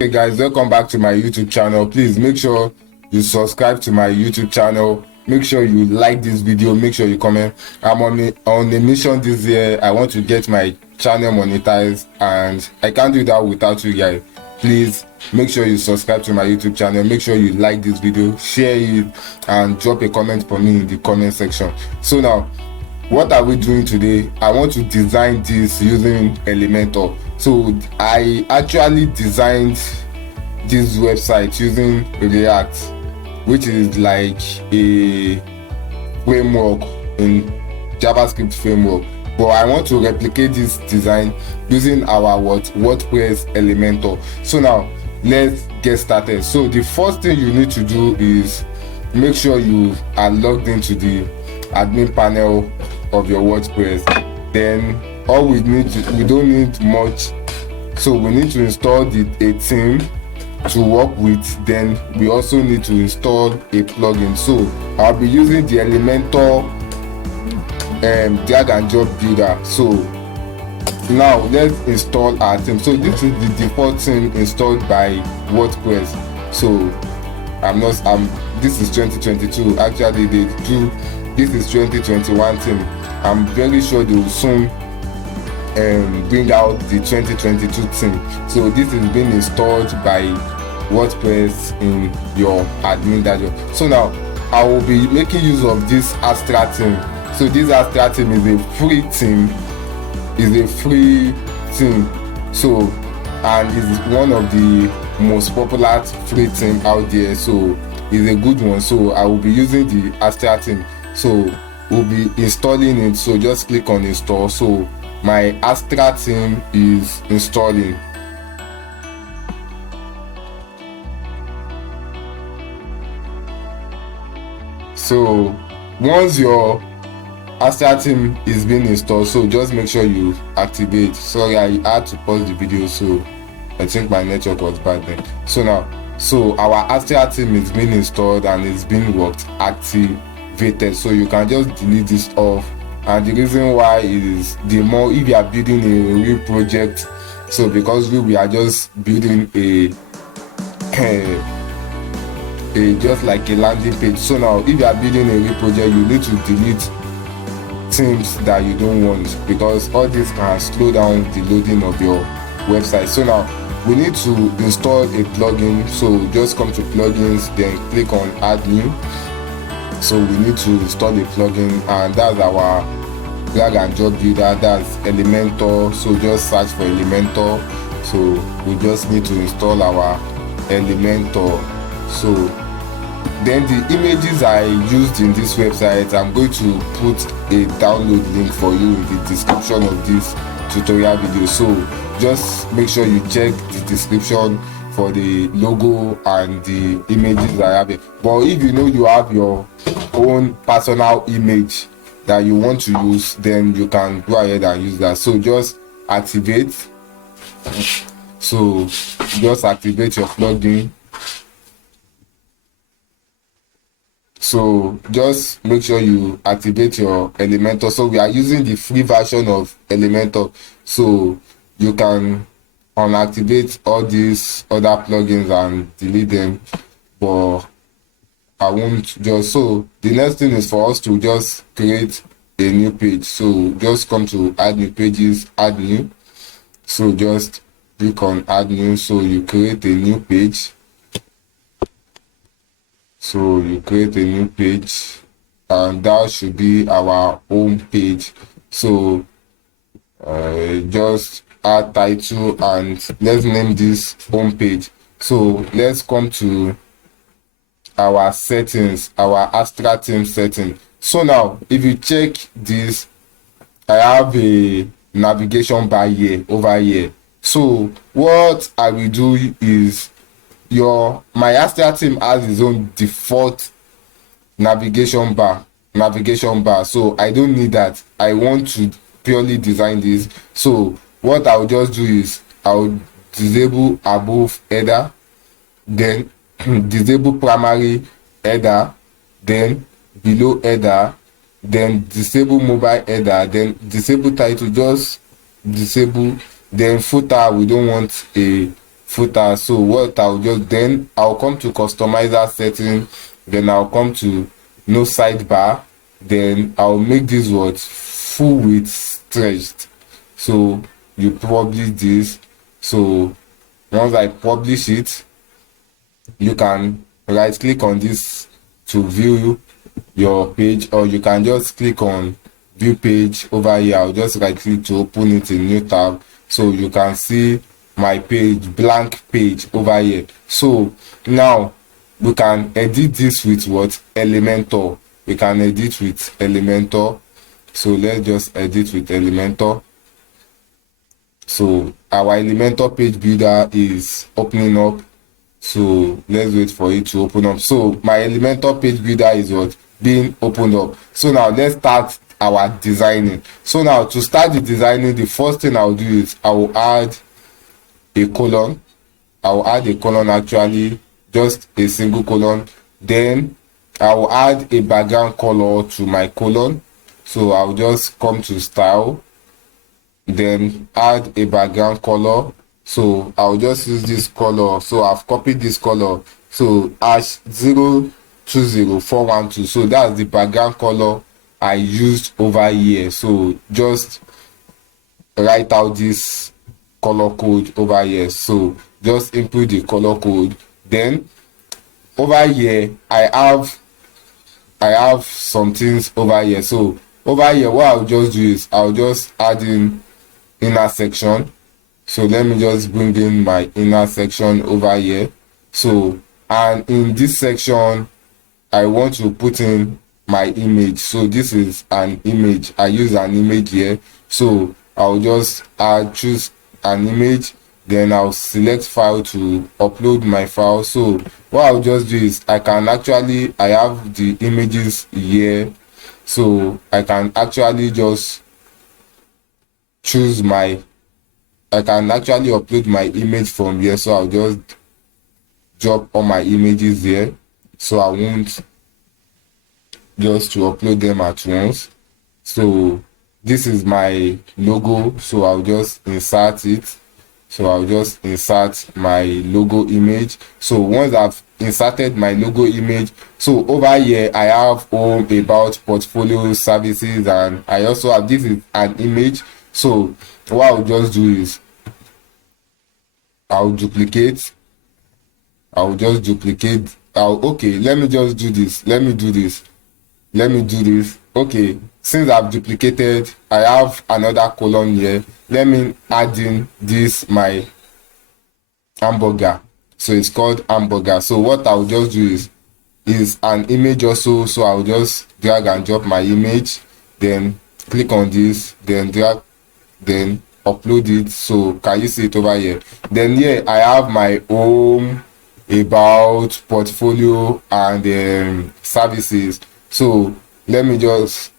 Hey guys, welcome back to my YouTube channel. Please make sure you subscribe to my YouTube channel. Make sure you like this video. Make sure you comment. I'm on a mission this year. I want to get my channel monetized, and I can't do that without you guys. Please make sure you subscribe to my YouTube channel. Make sure you like this video, share it, and drop a comment for me in the comment section. So now, what are we doing today? I want to design this using Elementor. So I actually designed this website using React, which is like a framework in JavaScript framework. But I want to replicate this design using our WordPress Elementor. So now let's get started. So the first thing you need to do is make sure you are logged into the admin panel of your WordPress. Then all we don't need much, so we need to install a theme to work with. Then we also need to install a plugin. So I'll be using the Elementor drag and drop builder. So now let's install our theme. So this is the default theme installed by WordPress. So this is 2022. Actually this is 2021 theme. I'm very sure they will soon bring out the 2022 theme. So this is being installed by WordPress in your admin dashboard. So now I will be making use of this Astra theme. So this Astra theme is a free theme. So, and is one of the most popular free theme out there. So it's a good one. So I will be using the Astra theme. So we'll be installing it. So just click on install. So my Astra theme is installing. So once your Astra theme is being installed, so just make sure you activate. Sorry, I had to pause the video, so I think my network was bad then. So now, our Astra theme is being installed and it's being activated. So you can just delete this off. And the reason why is if you are building a real project, so because we are just building just like a landing page. So now if you are building a real project, you need to delete themes that you don't want, because all this can slow down the loading of your website. So now we need to install a plugin. So just come to plugins, then click on add new. So we need to install a plugin, and that's our drag and drop builder, that's Elementor. So just search for Elementor. So we just need to install our Elementor. So then the images I used in this website, I'm going to put a download link for you in the description of this tutorial video. So just make sure you check the description for the logo and the images I have it. But if you have your own personal image that you want to use, then you can go ahead and use that. So just activate. So just activate your plugin. So just make sure you activate your Elementor. So we are using the free version of Elementor, so you can unactivate all these other plugins and delete them, but I won't. Just so the next thing is for us to just create a new page. So just come to add new pages, add new. So just click on add new. So you create a new page. So you create a new page, and that should be our home page. So just add title, and let's name this home page. So let's come to our settings, our Astra theme setting. So now if you check this, I have a navigation bar here, over here. So what I will do is, my Astra theme has its own default navigation bar. So I don't need that. I want to purely design this. So what I'll just do is I'll disable above header, then disable primary header, then below header, then disable mobile header, then disable title, just disable. Then footer, we don't want a footer. So what I'll just, then I'll come to customizer setting, then I'll come to no sidebar, then I'll make this what full width stretched. So you publish this. So once I publish it, you can right click on this to view your page, or you can just click on view page over here. I'll just right click to open it in new tab, so you can see my page, blank page over here. So now we can edit this with what? Elementor. We can edit with Elementor. So let's just edit with Elementor. So our Elementor page builder is opening up. So let's wait for it to open up. So my Elementor page builder is what? Being opened up. So now let's start our designing. So now to start the designing, the first thing I'll do is I will add a colon. I will add a colon, actually just a single colon. Then I will add a background color to my colon. So I'll just come to style, then add a background color. So I'll just use this color. So I've copied this color. So hash 020412. So that's the background color I used over here. So just write out this color code over here. So just input the color code. Then over here I have some things over here. So over here what I'll just do is I'll just add in inner section. So let me just bring in my inner section over here. So, and in this section I want to put in my image. So this is an image. I use an image here. So I'll just choose an image, then I'll select file to upload my file. So what I'll just do is I have the images here. So I can actually just upload my image from here. So I'll just drop all my images here. So I won't just to upload them at once. So this is my logo. So I'll just insert it. So I'll just insert my logo image. So once I've inserted my logo image, so over here I have home, about, portfolio, services, and I also have, this is an image. So what I'll just do is I'll just duplicate. Okay, let me just do this. Let me do this. Okay, since I've duplicated, I have another column here. Let me add in this, my hamburger. So it's called hamburger. So what I'll just do is an image also. So I'll just drag and drop my image, then click on this, then drag, then upload it. So can you see it over here? Then here I have my home, about, portfolio, and services. So let me just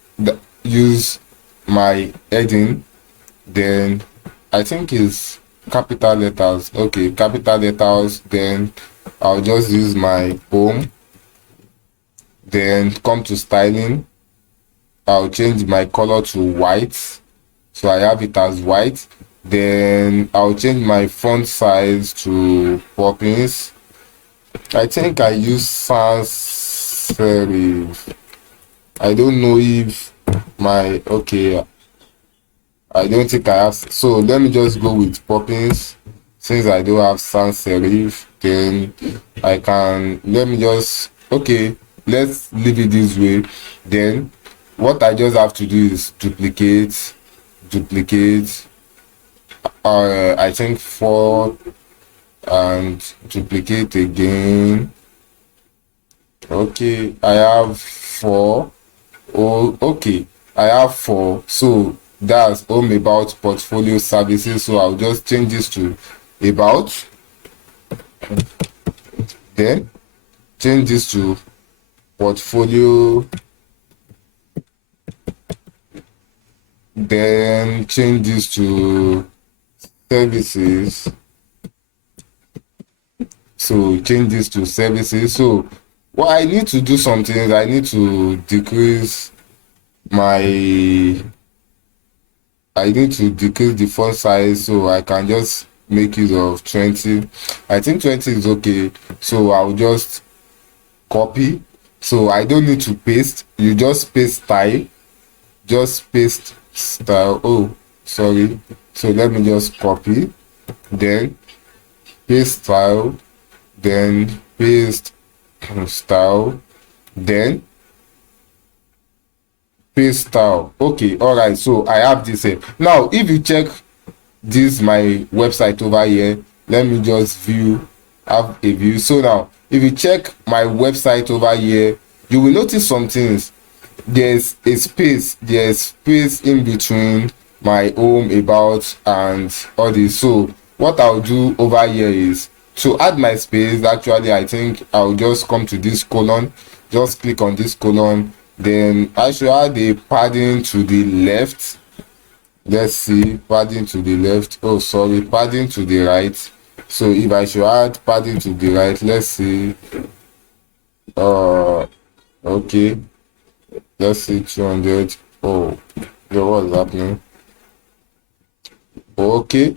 use my heading, then I think it's capital letters. Okay, capital letters. Then I'll just use my home, then come to styling. I'll change my color to white, so I have it as white. Then I'll change my font size to Poppins. I think I use sans serif. I don't know if my, okay, I don't think I have. So let me just go with Poppins. Since I don't have sans serif, then I can, let me just, okay, let's leave it this way. Then what I just have to do is duplicate, I think 4, and duplicate again. Okay, I have 4. Oh, okay, I have 4. So that's home, about, portfolio, services. So I'll just change this to about, then change this to portfolio, then change this to services. So change this to services. So what I need to do something is I need to decrease the font size, so I can just make use of 20. I think 20 is okay, so I'll just copy. So I don't need to paste, you just paste style, just paste style. Oh, sorry. So let me just copy, then paste style, then paste style, then paste style. Okay, all right, so I have this here. Now if you check this my website over here, let me just have a view. So now if you check my website over here, you will notice some things. There's space in between my home, about, and all this. So what I'll do over here is to add my space. Actually, I think I'll just come to this colon, just click on this colon, then I should add a padding to the left. Let's see, padding to the left. Oh, sorry, padding to the right. So if I should add padding to the right, let's see. Okay, let's see, 200. Oh, what's happening? Okay,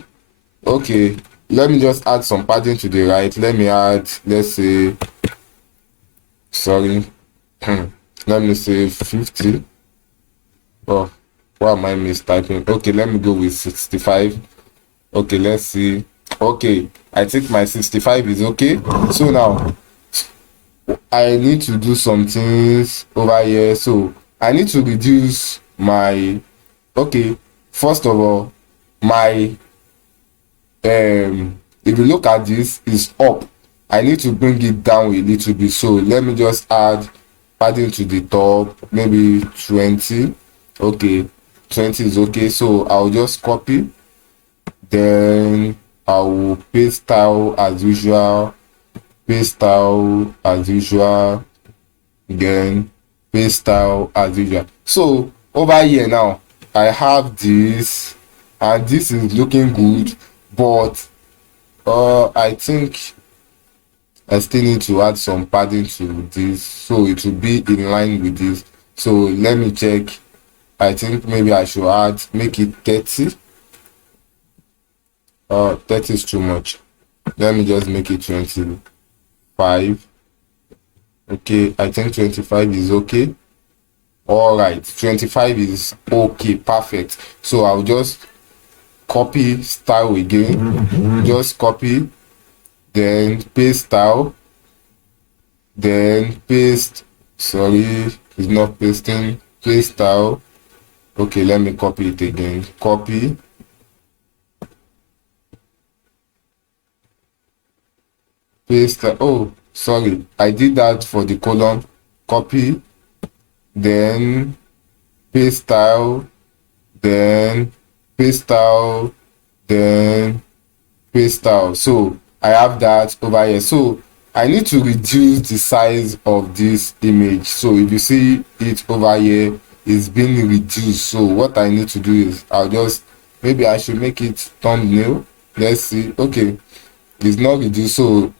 let me just add some padding to the right. Let me add, let's say, sorry, let me say 50. Oh, why am I mistyping? Okay, let me go with 65. Okay, let's see. Okay, I think my 65 is okay. So now I need to do some things over here. So I need to reduce my, okay, first of all, my if you look at this, is up. I need to bring it down a little bit. So let me just add padding to the top, maybe 20. Okay, 20 is okay. So I'll just copy, then I will paste style as usual, paste style as usual, then paste style as usual. So over here now I have this, and this is looking good, but I think I still need to add some padding to this so it will be in line with this. So let me check. I think maybe I should make it 30. 30 is too much. Let me just make it 25. Okay, I think 25 is okay. All right, 25 is okay, perfect. So I'll just copy style again, just copy, then paste style, then paste, sorry, it's not pasting, paste style. Okay, let me copy it again, copy, paste. Oh, sorry, I did that for the column. Copy, then paste style, then paste style, then paste style. So I have that over here. So I need to reduce the size of this image. So if you see it over here, it's been reduced. So what I need to do is maybe I should make it thumbnail. Let's see. Okay, it's not reduced. So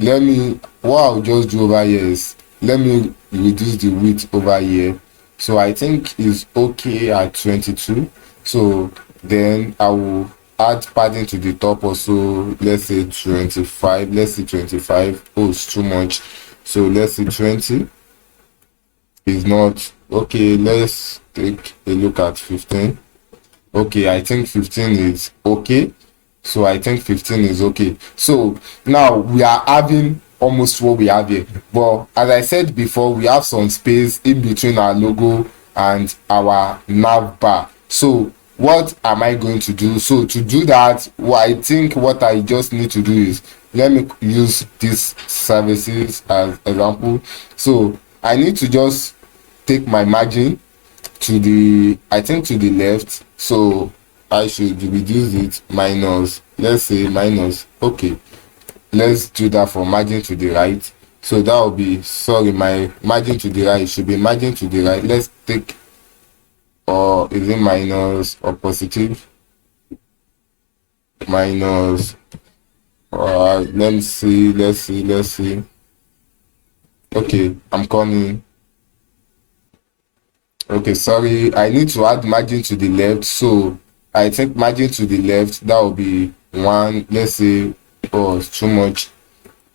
what I'll just do over here is let me reduce the width over here. So I think it's okay at 22. So then I will add padding to the top also. Let's say 25. Let's say 25. Oh, it's too much. So let's say 20 is not okay. Let's take a look at 15. Okay, I think 15 is okay. So I think 15 is okay. So now we are having almost what we have here, but as I said before, we have some space in between our logo and our nav bar. So what am I going to do? So to do that, I think what I just need to do is, let me use these services as example. So I need to just take my margin to the, I think to the left. So I should reduce it minus, let's say minus. Okay, let's do that for margin to the right. So that will be, sorry, my margin to the right should be margin to the right. Let's take, or is it minus or positive? Minus, let's see. Okay, I'm coming. Okay, sorry, I need to add margin to the left. So I think margin to the left, that will be one, let's say, oh, it's too much.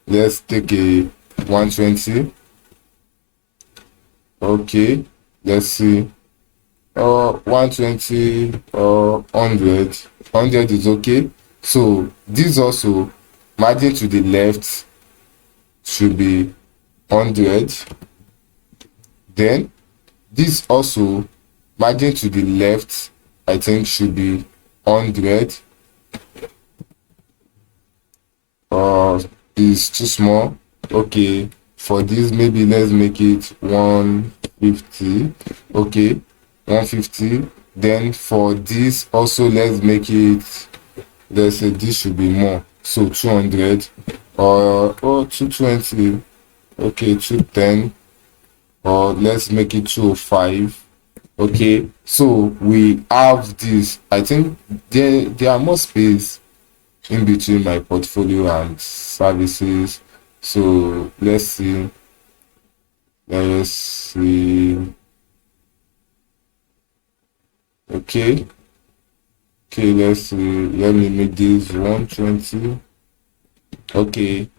Let's take a 120. Okay, let's see. 120 or 100. 100 is okay. So this also, margin to the left should be 100. Then this also, margin to the left, I think should be 100. Is too small. Okay, for this maybe let's make it 150. Okay, 150. Then for this also, let's make it, let's say this should be more, so 200 or 220. Okay, 210, or let's make it 205. Okay, so we have this. I think there are more space in between my portfolio and services. So let's see. Okay, let's see. Let me make this 120. Okay,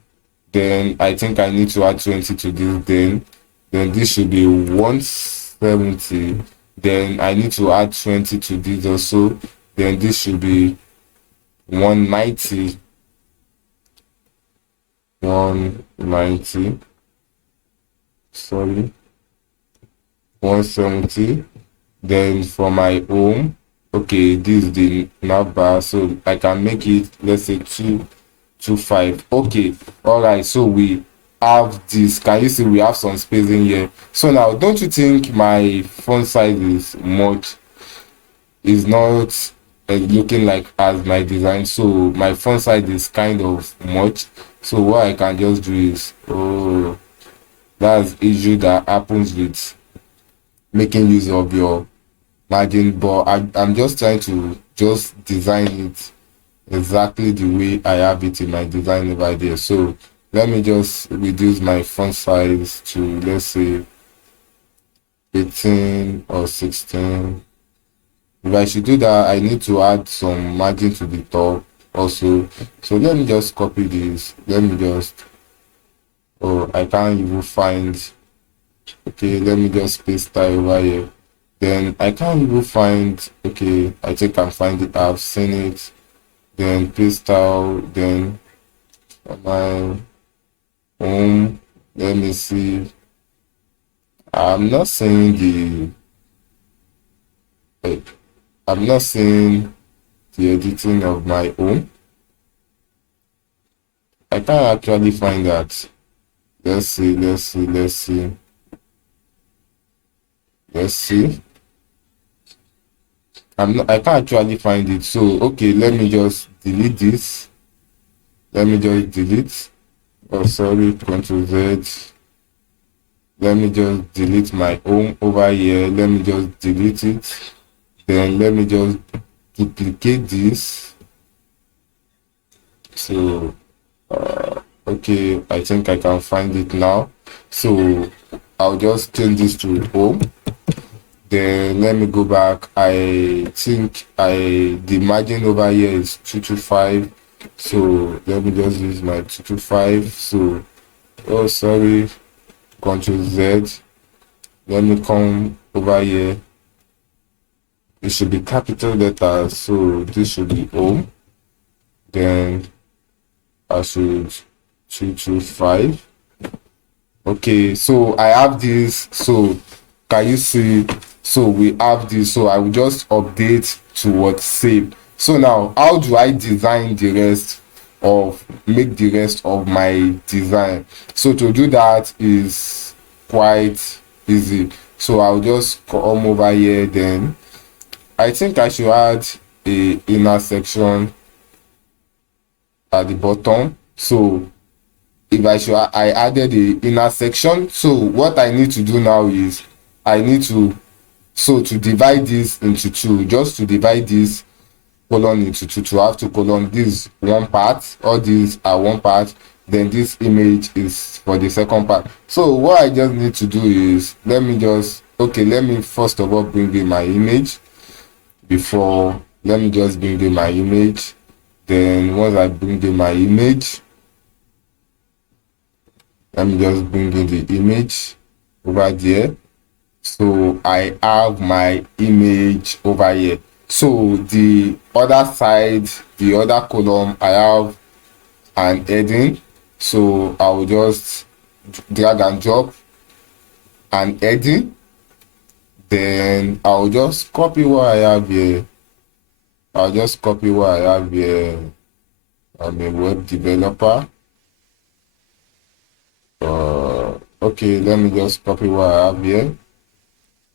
then I think I need to add 20 to this. Then this should be 170. Then I need to add 20 to this also. Then this should be 190. 190. Sorry. 170. Then for my home, okay, this is the nav bar, so I can make it, let's say 225. Okay, all right. So we have this. Can you see we have some space in here? So now, don't you think my font size is much? Is not looking like as my design, so my font size is kind of much. So what I can just do is, oh, that's issue that happens with making use of your margin, but I'm just trying to just design it exactly the way I have it in my design over there. So let me just reduce my font size to, let's say, 18 or 16. If I should do that, I need to add some margin to the top also. So let me just copy this. Let me just, oh, I can't even find. Okay, let me just paste that over here. Then I can't even find. Okay, I think I find it. I've seen it. Then paste out. Then my home. Let me see. I'm not seeing I'm not seeing the editing of my home. I can't actually find that. Let's see. I can't actually find it. So okay, let me just delete this. Let me just delete. Oh, sorry, Ctrl Z. Let me just delete my home over here. Let me just delete it. Then let me just duplicate this. So okay, I think I can find it now. So I'll just change this to home. Then let me go back. I think the margin over here is 225. So let me just use my 225. So, oh sorry, Ctrl Z. Let me come over here. It should be capital letters, so this should be home. Then I should 225. Okay, so I have this. So can you see? So we have this. So I will just update to what saved. So now, how do I design the rest of make the rest of my design? So to do that is quite easy. So I'll just come over here. Then I think I should add a inner section at the bottom. So if I added the inner section. So what I need to do now is I need to divide this into two, just to divide this column into two, to have to column this one part, all these are one part, then this image is for the second part. So what I just need to do is let me first of all bring in my image. Let me just bring in my image. Then once I bring in my image, let me just bring in the image over there. So I have my image over here. So the other side, the other column, I have an heading. So I will just drag and drop an heading. Then I'll just copy what I have here. I'll just copy what I have here. I'm a web developer. Okay, let me just copy what I have here.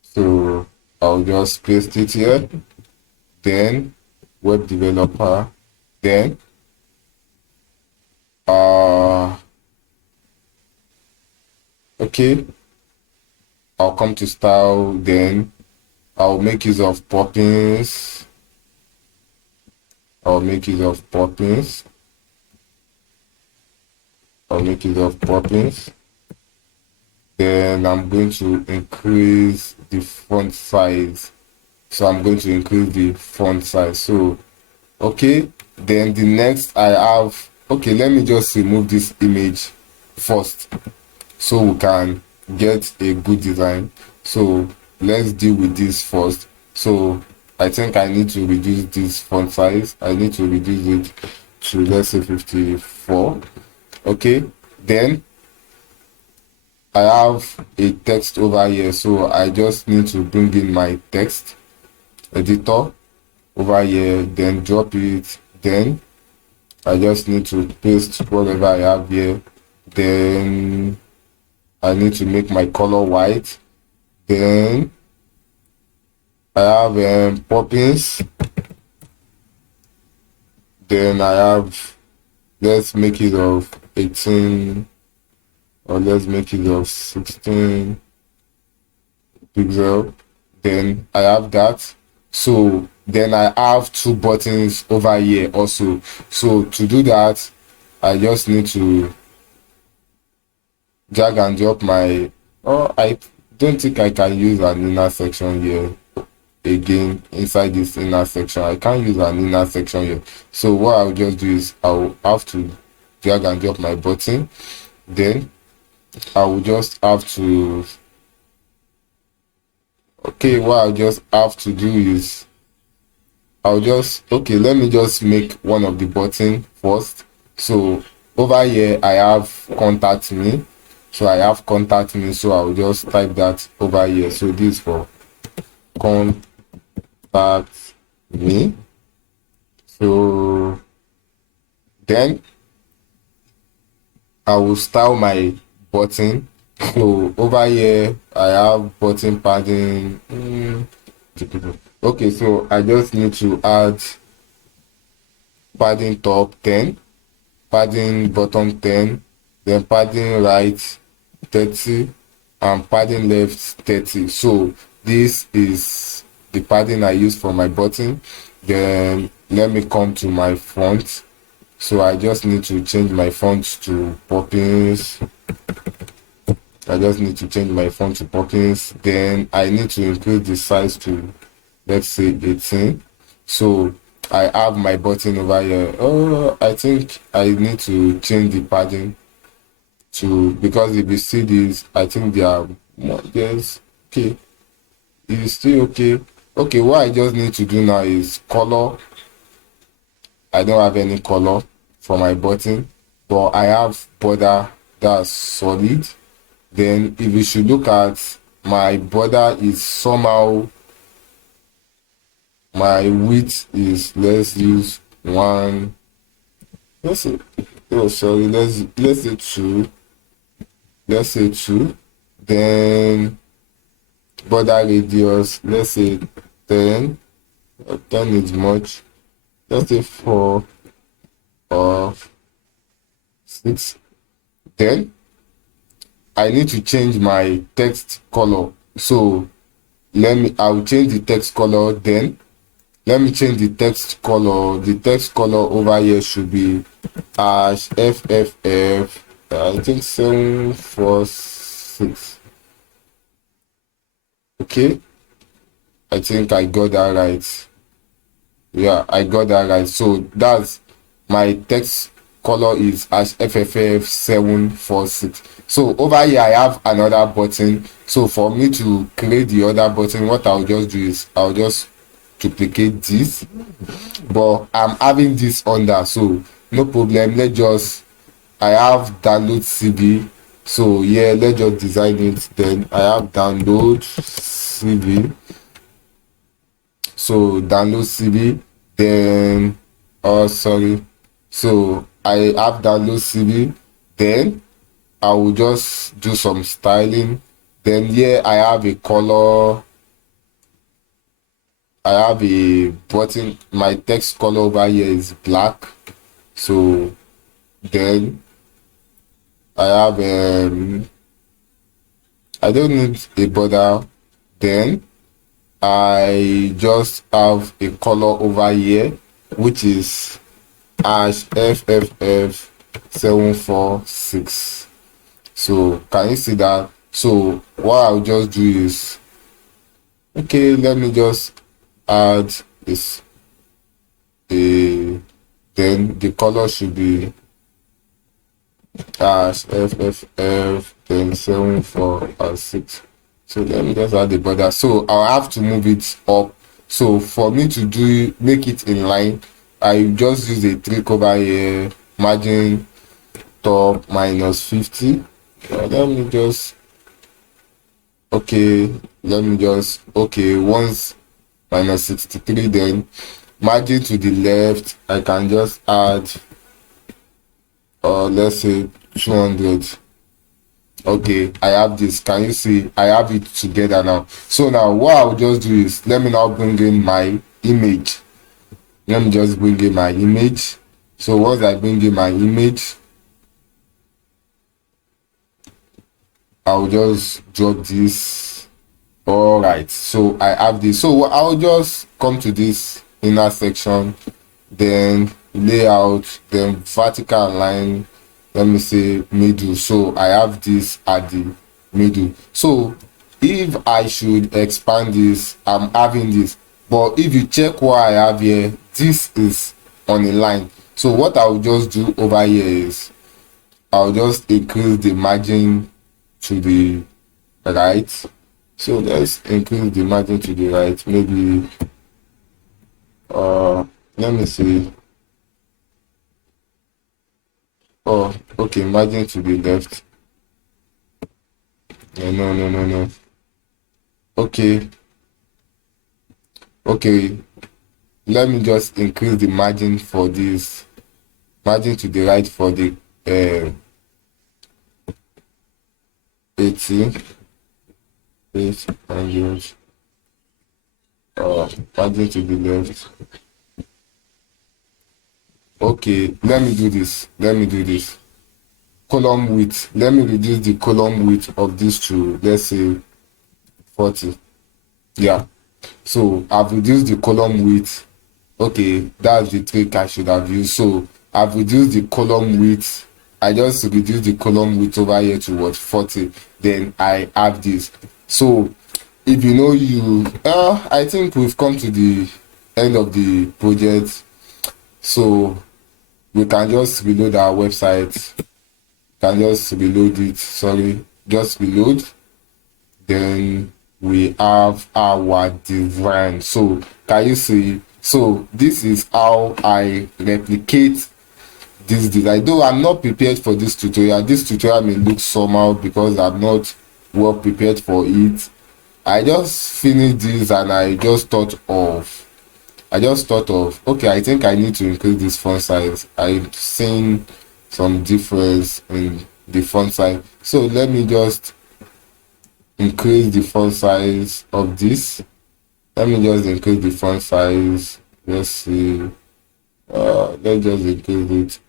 So I'll just paste it here. Then web developer. Then okay, I'll come to style. Then I'll make use of poppins. I'll make use of poppins. Then I'm going to increase the font size. So I'm going to increase the font size. So okay, then the next I have, okay, let me just remove this image first so we can get a good design. So let's deal with this first. So I think I need to reduce this font size. I need to reduce it to, let's say, 54. Okay, then I have a text over here, so I just need to bring in my text editor over here, then drop it. Then I just need to paste whatever I have here. Then I need to make my color white. Then I have poppins. Then I have, let's make it of 18, or let's make it of 16 pixel. Then I have that. So then I have two buttons over here also. So to do that, I just need to drag and drop my, I don't think I can use an inner section here. Again, inside this inner section, I can't use an inner section here. So what I'll just do is I'll have to drag and drop my button. Then I will just have to, okay, what I'll just have to do is okay, let me just make one of the button first. So over here I have contact me. So I have contact me, so I'll just type that over here. So this is for contact me. So then I will style my button. So over here I have button padding. Okay, so I just need to add padding top 10, padding bottom 10, then padding right 30, and padding left 30. So this is the padding I use for my button. Then let me come to my font. So I just need to change my font to poppins. Then I need to increase the size to, let's say, 18. So I have my button over here. I think I need to change the padding to, because if you see these, I think they are more, yes, okay, it's still okay. Okay, what I just need to do now is color. I don't have any color for my button, but I have border that's solid. Then if you should look at my border is somehow, my width is, let's use one, let's say, let's say two. Then border radius, let's say 10. 10 is much. Let's say 4 or 6. Then I need to change my text color. So I'll change the text color. Then let me change the text color. The text color over here should be #FFF, I think 746. Okay, I think I got that right. Yeah, I got that right. So that's my text color is as FFF746. So over here I have another button. So for me to create the other button, what I'll just do is I'll just duplicate this, but I'm having this under, so no problem. I have download CV. So yeah, let's just design it. Then I have download CV. So download CV. Then sorry. So I have download CV. Then I will just do some styling. Then here I have a color. I have a button. My text color over here is black. So then I have I don't need a border. Then I just have a color over here, which is as FFF746. So can you see that? So what I'll just do is, okay, let me just add this. Then the color should be as FFF then 746. So let me just add the border. So I'll have to move it up. So for me to make it in line, I just use a trick over here, margin top -50. Let me just, okay, once -63, then margin to the left, I can just add let's say 200. Okay, I have this. Can you see? I have it together now. So now what I'll just do is, let me now bring in my image. Let me just bring in my image. So once I bring in my image, I'll just drop this. All right, so I have this. So I'll just come to this inner section, then layout, then vertical line, let me say middle. So I have this at the middle. So if I should expand this, I'm having this, but if you check what I have here, this is on a line. So what I'll just do over here is I'll just increase the margin to the right. So let's increase the margin to the right, maybe let me see. Oh, okay, margin to the left. No. Okay, let me just increase the margin for this, margin to the right for the 80, 800, margin to the left. Okay, let me do this. Column width, let me reduce the column width of this to, let's say 40. Yeah, so I've reduced the column width. Okay, that's the trick I should have used. So I've reduced the column width. I just reduced the column width over here to what, 40. Then I have this. So if you know I think we've come to the end of the project. So we can just reload our website. Can just reload it. Sorry, just reload. Then we have our design. So can you see? So this is how I replicate this design. Though I'm not prepared for this tutorial. This tutorial may look somehow because I'm not well prepared for it. I just finished this and I just thought of, okay, I think I need to increase this font size. I've seen some difference in the font size. So let me just increase the font size of this. Let me just increase the font size. Let's see. Let's just increase it.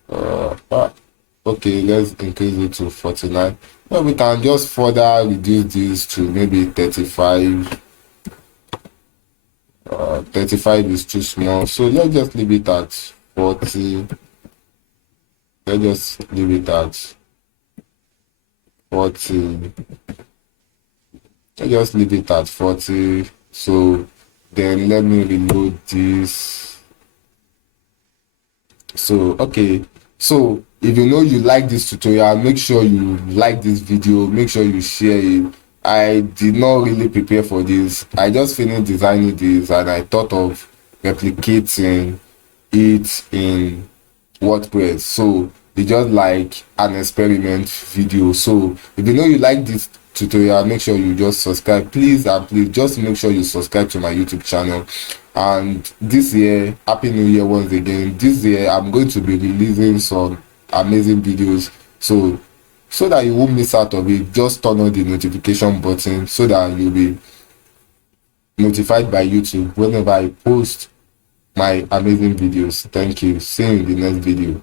Okay, let's increase it to 49. Well, we can just further reduce this to maybe 35. 35 is too small, so let's just leave it at 40. Let's just leave it at 40. Let's just leave it at 40. So then let me reload this. So okay, so if you know you like this tutorial, make sure you like this video, make sure you share it. I did not really prepare for this. I just finished designing this and I thought of replicating it in WordPress. So it's just like an experiment video. So if you know you like this tutorial, make sure you just subscribe, please, and please just make sure you subscribe to my YouTube channel. And this year, happy new year once again. This year I'm going to be releasing some amazing videos, so that you won't miss out of it. Just turn on the notification button so that you'll be notified by YouTube whenever I post my amazing videos. Thank you. See you in the next video.